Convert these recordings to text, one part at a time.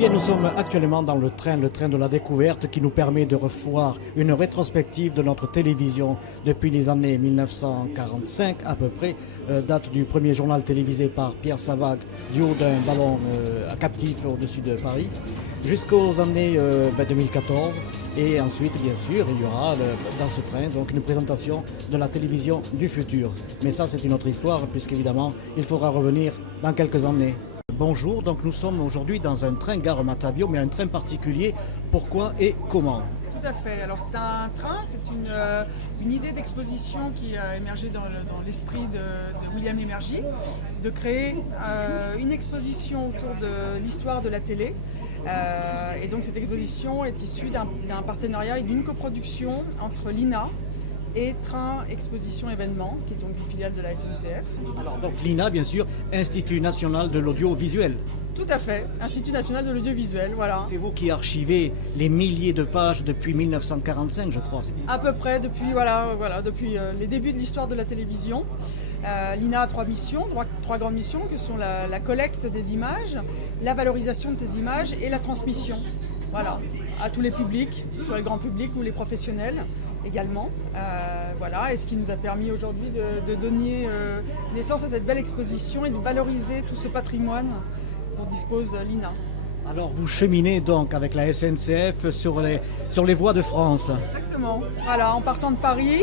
bien, nous sommes actuellement dans le train de la découverte qui nous permet de revoir une rétrospective de notre télévision depuis les années 1945 à peu près, date du premier journal télévisé par Pierre Savag du haut d'un ballon captif au-dessus de Paris, jusqu'aux années 2014. Et ensuite, bien sûr, il y aura dans ce train donc une présentation de la télévision du futur. Mais ça, c'est une autre histoire, puisqu'évidemment, il faudra revenir dans quelques années. Bonjour, donc nous sommes aujourd'hui dans un train gare Matabio, mais un train particulier. Pourquoi et comment? Tout à fait. Alors c'est un train, c'est une idée d'exposition qui a émergé dans l'esprit de William Lémergie, de créer une exposition autour de l'histoire de la télé. Et donc cette exposition est issue d'un partenariat et d'une coproduction entre l'INA et Train Exposition Événement, qui est donc une filiale de la SNCF. Alors donc l'INA, bien sûr, Institut National de l'Audiovisuel. Tout à fait, Institut National de l'Audiovisuel, voilà. C'est vous qui archivez les milliers de pages depuis 1945, je crois. À peu près depuis, depuis les débuts de l'histoire de la télévision. L'INA a trois missions, trois grandes missions, que sont la collecte des images, la valorisation de ces images et la transmission. Voilà, à tous les publics, soit le grand public ou les professionnels également. Et ce qui nous a permis aujourd'hui de donner naissance à cette belle exposition et de valoriser tout ce patrimoine dont dispose l'INA. Alors vous cheminez donc avec la SNCF sur les voies de France. Exactement, voilà, en partant de Paris.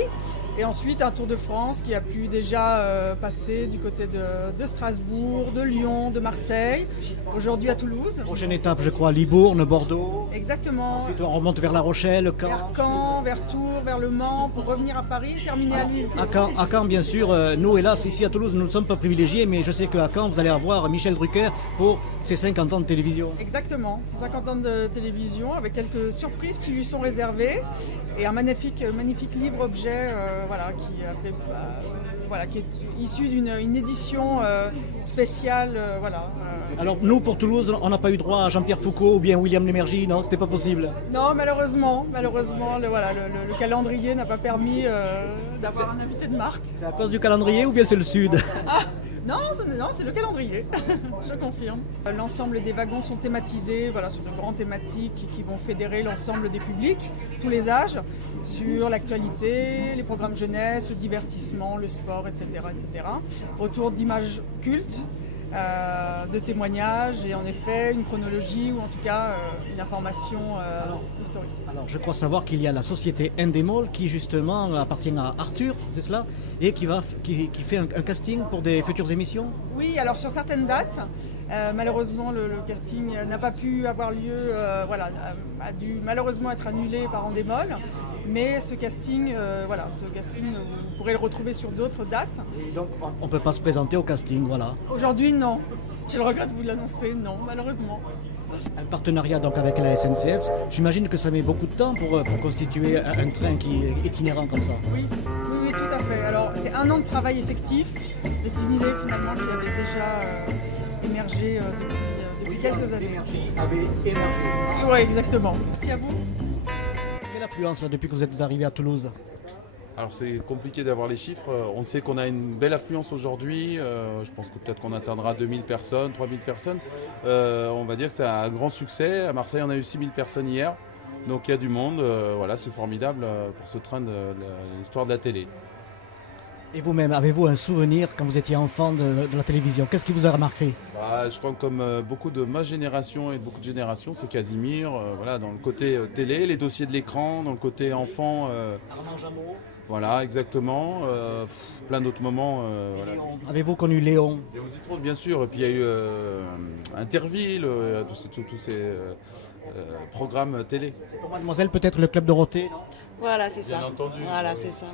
Et ensuite un tour de France qui a pu déjà passer du côté de Strasbourg, de Lyon, de Marseille, aujourd'hui à Toulouse. Prochaine étape, je crois, Libourne, Bordeaux. Exactement. Ensuite on remonte vers La Rochelle, Caen. Vers Caen, vers Tours, vers Le Mans, pour revenir à Paris et terminer à Lille. À Caen, bien sûr, nous hélas ici à Toulouse nous ne sommes pas privilégiés, mais je sais qu'à Caen vous allez avoir Michel Drucker pour ses 50 ans de télévision. Exactement, ses 50 ans de télévision avec quelques surprises qui lui sont réservées et un magnifique livre-objet qui est issu d'une édition spéciale. Alors nous pour Toulouse, on n'a pas eu droit à Jean-Pierre Foucault ou bien William Lémergie, non, c'était pas possible. Non, malheureusement, le calendrier n'a pas permis d'avoir un invité de marque. C'est à cause du calendrier ou bien c'est le Sud? Non, c'est le calendrier, je confirme. L'ensemble des wagons sont thématisés, sur de grandes thématiques qui vont fédérer l'ensemble des publics, tous les âges, sur l'actualité, les programmes jeunesse, le divertissement, le sport, etc. Autour d'images cultes, de témoignages et en effet une chronologie ou en tout cas une information historique. Alors je crois savoir qu'il y a la société Endemol qui justement appartient à Arthur, c'est cela, et qui fait un casting pour des futures émissions. Oui, alors sur certaines dates, malheureusement le casting n'a pas pu avoir lieu, a dû malheureusement être annulé par Endemol. Mais ce casting, vous pourrez le retrouver sur d'autres dates. Et donc on ne peut pas se présenter au casting, voilà. Aujourd'hui, non. J'ai le regret de vous l'annoncer, non, malheureusement. Un partenariat donc avec la SNCF, j'imagine que ça met beaucoup de temps pour constituer un train qui est itinérant comme ça. Oui, tout à fait. Alors c'est 1 an de travail effectif, mais c'est une idée finalement qui avait déjà émergé depuis quelques années. Avait émergé. Oui, exactement. Merci à vous. Quelle affluence là, depuis que vous êtes arrivé à Toulouse? Alors c'est compliqué d'avoir les chiffres. On sait qu'on a une belle affluence aujourd'hui. Je pense que peut-être qu'on atteindra 2000 personnes, 3000 personnes. On va dire que c'est un grand succès. À Marseille, on a eu 6000 personnes hier. Donc il y a du monde. C'est formidable pour ce train de l'histoire de la télé. Et vous-même, avez-vous un souvenir quand vous étiez enfant de la télévision? Qu'est-ce qui vous a remarqué? Je crois que comme beaucoup de ma génération et de beaucoup de générations, c'est Casimir. Dans le côté télé, les dossiers de l'écran, dans le côté enfant. Armand Jameau. Voilà, exactement. Plein d'autres moments. Avez-vous connu Léon? Léon Zitrone, bien sûr. Et puis il y a eu Interville, tous ces programmes télé. Pour mademoiselle, peut-être le Club Dorothée, non? Voilà, c'est ça. Bien entendu. Voilà, c'est ça.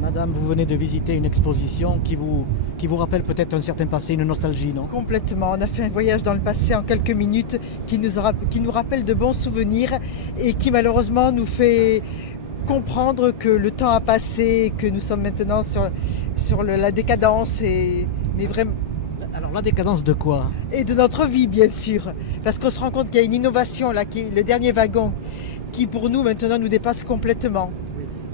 Madame, vous venez de visiter une exposition qui vous rappelle peut-être un certain passé, une nostalgie, non? Complètement. On a fait un voyage dans le passé en quelques minutes qui nous rappelle de bons souvenirs et qui malheureusement nous fait comprendre que le temps a passé, que nous sommes maintenant sur la décadence, mais vraiment. Alors la décadence de quoi? Et de notre vie, bien sûr. Parce qu'on se rend compte qu'il y a une innovation, là, qui est le dernier wagon, qui pour nous maintenant nous dépasse complètement.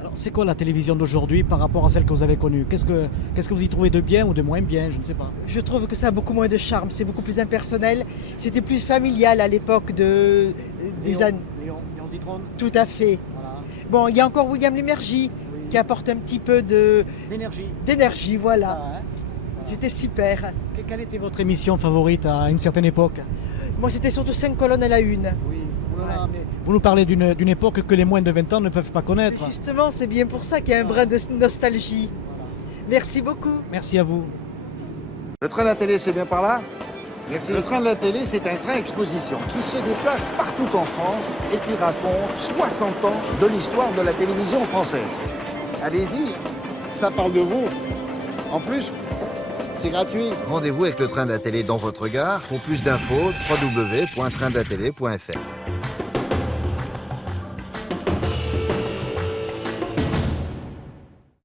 Alors, c'est quoi la télévision d'aujourd'hui par rapport à celle que vous avez connue? Qu'est-ce que vous y trouvez de bien ou de moins bien? Je ne sais pas. Je trouve que ça a beaucoup moins de charme, c'est beaucoup plus impersonnel. C'était plus familial à l'époque des années. Léon Zitrone. Tout à fait. Voilà. Bon, il y a encore William Lémergie Oui. qui apporte un petit peu D'énergie. voilà. Ça, hein. C'était super. Quelle était votre émission favorite à une certaine époque? Moi, c'était surtout 5 colonnes à la une. Oui. Mais vous nous parlez d'une époque que les moins de 20 ans ne peuvent pas connaître. Justement, c'est bien pour ça qu'il y a un brin de nostalgie. Merci beaucoup. Merci à vous. Le train de la télé, c'est bien par là? Merci. Le train de la télé, c'est un train exposition qui se déplace partout en France et qui raconte 60 ans de l'histoire de la télévision française. Allez-y, ça parle de vous. En plus, c'est gratuit. Rendez-vous avec le train de la télé dans votre gare. Pour plus d'infos, www.traindelatélé.fr.